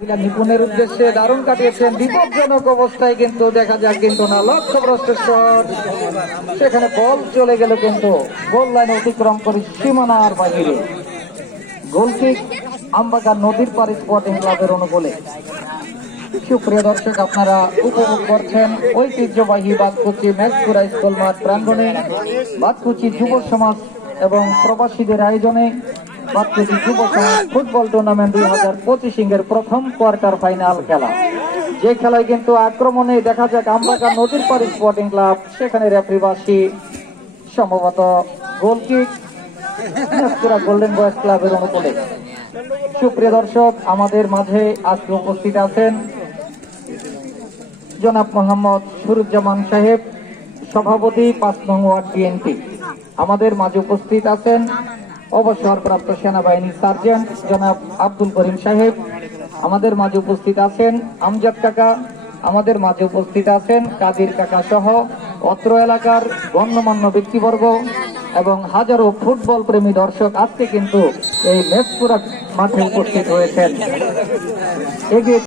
নিপুণের উদ্দেশ্যে দারুণ কাটিয়েছেন, বিপজ্জনক অবস্থায় কিন্তু দেখা যাক কিন্তু না, লক্ষ্যভ্রষ্ট শট। সেখানে বল চলে গেল কিন্তু, গোল লাইন অতিক্রম করে সীমানার বাহিরে গোলকিক আমবাগান নদীর পাড়ি স্পোর্টিং ক্লাবের অনুকূলে। সুপ্রিয় দর্শক, আপনারা উপভোগ করছেন ঐতিহ্যবাহী বাদকুচি ম্যাচপুরা স্কুল মাঠ প্রাঙ্গণে। বাদকুচি যুব সমাজ এবং প্রবাসীদের আয়োজনে বাদকুচি যুব ফুটবল টুর্নামেন্ট দুই হাজার পঁচিশ এর প্রথম কোয়ার্টার ফাইনাল খেলা। যে খেলায় কিন্তু আক্রমণে দেখা যাক আমবাগান নদীর পাড়ি স্পোর্টিং ক্লাব সেখানে রেফরিবাসী সম্ভবত গোলকিক গোল্ডেন বয়েজ ক্লাবের অনুকূলে। সুপ্রিয় দর্শক, আমাদের মাঝে আজকে উপস্থিত আছেন জনাব মোহাম্মদ সুরুজ্জামান সাহেব, সভাপতি পাঁচ নং ওয়ার্ড বিএনপি আমাদের মাঝে উপস্থিত আছেন অবসরপ্রাপ্ত সেনাবাহিনী সার্জেন্ট জনাব আব্দুল করিম সাহেব, আমাদের মাঝে উপস্থিত আছেন আমজাদ কাকা, আমাদের মাঝে উপস্থিত আছেন কাদির কাকা সহ অত্র এলাকার গণ্যমান্য ব্যক্তিবর্গ এবং হাজারো ফুটবল প্রেমী দর্শক আজকে কিন্তু এই মেসপুরা মাঠে উপস্থিত হয়েছেন।